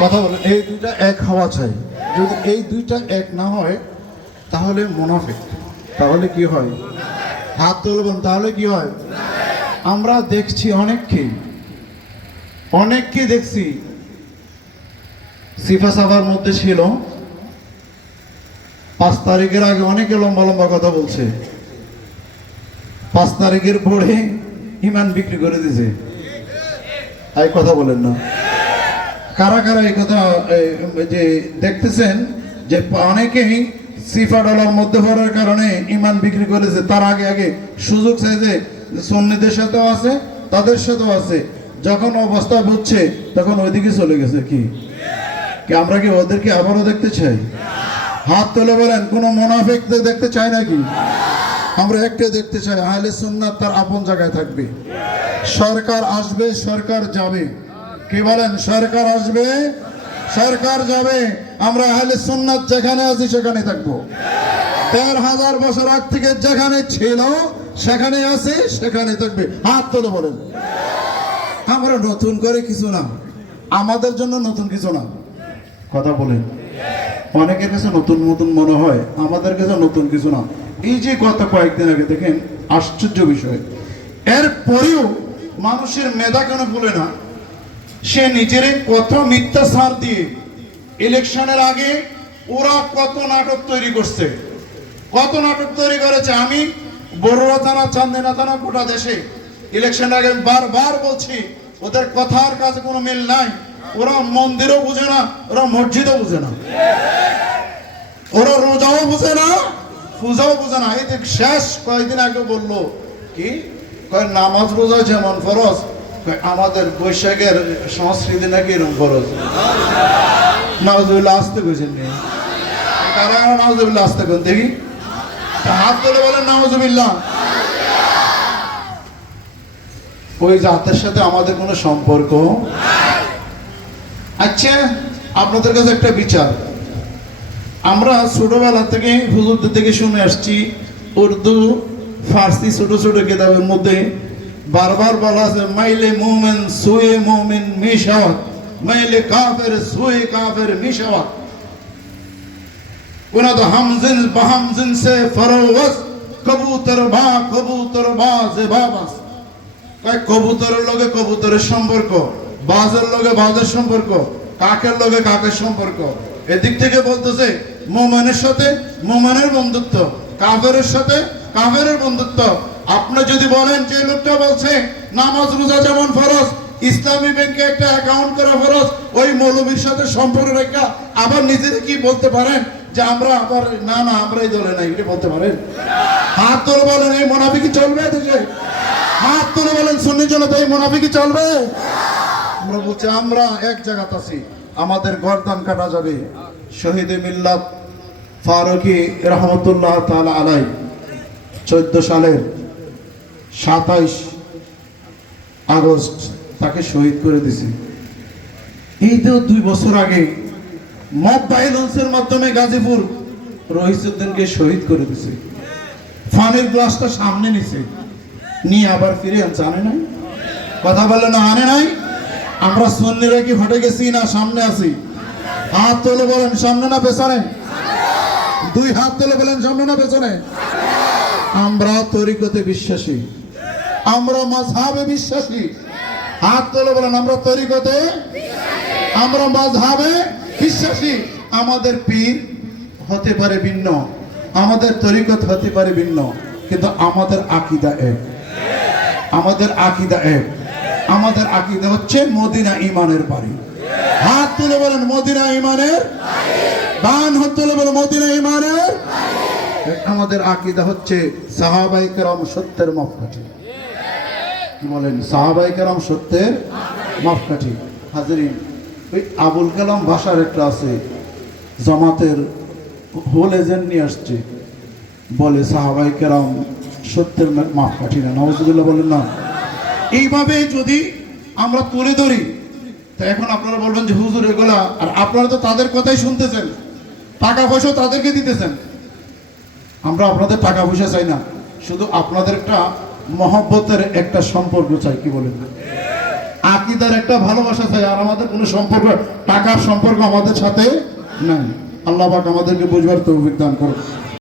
কথা বলেন, এই দুইটা এক হওয়া চাই। যদি এই দুইটা এক না হয় তাহলে মুনাফিক। তাহলে কি হয়? হাত তুলবেন, তাহলে কি হয়? আমরা দেখছি অনেককে দেখছি সিফা সাফার মধ্যে ছিল 5 তারিখের আগে অনেকে লম্বা লম্বা কথা বলছে, 5 তারিখের পরে ইমান বিক্রি করে দিছে। এই কথা বলেন না? কারা কারা এই কথা যে দেখতেছেন যে অনেকেই সিফা ডলার মধ্যে পড়ার কারণে ইমান বিক্রি করেছে, তার আগে আগে সুযোগ চাইছে, সুন্নিদের সাথেও আছে তাদের সাথেও আছে, যখন অবস্থা বুঝছে তখন ওইদিকে চলে গেছে। কি আমরা কি ওদেরকে আবারও দেখতে চাই? হাত তুলে বলেন, কোন মুনাফিকদের দেখতে চাই নাকি? আমরা একটা দেখতে চাই, আহলে সুন্নাত তার আপন জায়গায় থাকবে। সরকার আসবে, সরকার যাবে। কি বলেন? সরকার আসবে, সরকার যাবে, আমরা আহলে সুন্নাত যেখানে আছি সেখানে থাকবো। ১৩,০০০ বছর আগ থেকে যেখানে ছিল সেখানে আছে, সেখানে থাকবে। হাত তুলে বলেন। আমরা নতুন করে কিছু না, আমাদের জন্য নতুন কিছু না। কথা বলেন, অনেকের কাছে নতুন নতুন মনে হয়, আমাদের কাছে নতুন কিছু না। এই যে গত কয়েকদিন আগে দেখেন আশ্চর্য বিষয়, এরপরেও মানুষের মেধা কেন ভুলে না? সে নিজের কত মিথ্যা ছাড় দিয়ে ইলেকশনের আগে ওরা কত নাটক তৈরি করছে, কত নাটক তৈরি করেছে। আমি বড়ুয়া থানা, চান্দিনা থানা, গোটা দেশে ইলেকশনের আগে বারবার বলছি, ওদের কথার কাছে কোনো মিল নাই। ওরা মন্দিরও বুঝে না, ওরা মসজিদও বুঝে না, ওরা রোজাও বুঝে না, পূজাও বুঝে না। এই দেখ শেষ কয়েকদিন আগে বললো কি, নামাজ রোজা যেমন ফরজ, আমাদের বৈশাখের সংস্কৃতি নাকি এরকম ফরজ। নাউজুবিল্লাহ, আসতে কইছেন নি? কারা নাউজুবিল্লাহ আসতে কোন দেখি? হাত তুলে বলেন নাউজুবিল্লাহ। ওই জাতের সাথে আমাদের কোনো সম্পর্ক। আচ্ছা, আপনাদের কাছে একটা বিচার, আমরা ছোটবেলা থেকে হুজুরদের থেকে শুনে আসছি, উর্দু ফার্সি ছোট ছোট কিতাবের মধ্যে বারবার বলা আছে, মাইলে মুমিন সুয়ে মুমিন মিশাওয়াত, মাইলে কাফের সুয়ে কাফের মিশাওয়াত। কোনা তো হামজিন বাহামজিন সে ফরওয়াজ, কবুতর বা জেবাবাস। কবুতরের লগে কবুতরের সম্পর্ক, বাজের লগে বাজের সম্পর্ক, কাকের লগে কাকের সম্পর্ক। এদিক থেকে বলতেছে মুমিনের সাথে মুমিনের বন্ধুত্ব, কাফেরের সাথে কাফেরের বন্ধুত্ব। আপনি যদি বলেন যে লোকটা বলছে নামাজ রোজা যেমন ফরজ, ইসলামী ব্যাংকে একটা অ্যাকাউন্ট করা ফরজ, ওই মৌলবীর সাথে সম্পর্ক রেখা আবার নিজেরা কি বলতে পারেন যে আমরা আবার না আমরা এই দলে নাই, এটা বলতে পারেন? হাত তুলে বলেন, এই মুনাফিকি চলবে দেশে? হাত তুলে বলেন, সুন্নি জনতা, এই মুনাফিকি চলবে? আমরা বলছি আমরা এক জায়গাতে আছি, আমাদের গর্দান কাটা যাবে। শহীদে মিল্লাত ফারুকী রহমতুল্লাহ তাআলা আলাইহি 14 সালের 27 আগস্ট তাকে শহীদ করে দিয়েছে। এই তো 2 বছর আগে মব ভায়োলেন্সের মাধ্যমে গাজীপুর রহিসউদ্দিনকে শহীদ করে দিয়েছে। ফানের গ্লাসটা সামনে নিছে, নিয়ে আবার ফিরে আনছে। আনে নাই? কথা বলে না, আনে নাই? আমরা সুন্নিরা কি হটে গেছি না সামনে আছি? হাত তুলে বলেন, সামনে না পেছনে? 2 হাত তুলে বলেন, সামনে না পেছনে? আমরা তরিকতে বিশ্বাসী, আমরা মাযহাবে বিশ্বাসী। হাত তুলে বলেন, আমরা তরিকতে, আমরা মাযহাবে বিশ্বাসী। আমাদের পীর হতে পারে ভিন্ন, আমাদের তরিকত হতে পারে ভিন্ন, কিন্তু আমাদের আকীদা এক। আমাদের আকীদা এক। আমাদের আকীদা হচ্ছে মদিনা ইমানের বাড়ি। হাত তুলে বলেন, মদিনা ইমানের বান। হাত তুলে বলেন, মদিনা ইমানের। আমাদের আকীদা হচ্ছে সাহাবায়ে কেরাম সত্যের মাপকাঠি। কি বলেন? সাহাবায়ে কেরাম সত্যের মাপকাঠি। হাজিরিন, ওই আবুল কালাম ভাষার একটা আছে, জামাতের হোল এজেন্ট নিয়ে আসছে, বলে সাহাবায়ে কেরাম সত্যের মাপকাঠি না। নাউজুবিল্লাহ বলেন না? এইভাবে যদি আমরা তুলে ধরি, তো এখন আপনারা বলবেন যে হুজুর এগুলা, আর আপনারা তো তাদের কথাই শুনতেছেন, টাকা পয়সা তাদেরকে দিতেছেন। আমরা আপনাদের টাকা পয়সা চাই না, শুধু আপনাদের একটা মহব্বতের একটা সম্পর্ক চাই। কি বলেন? আকীদার একটা ভালোবাসা চাই, আর আমাদের কোনো সম্পর্ক, টাকার সম্পর্ক আমাদের সাথে নাই। আল্লাহ পাক আমাদেরকে বুঝবার তৌফিক দান করুন।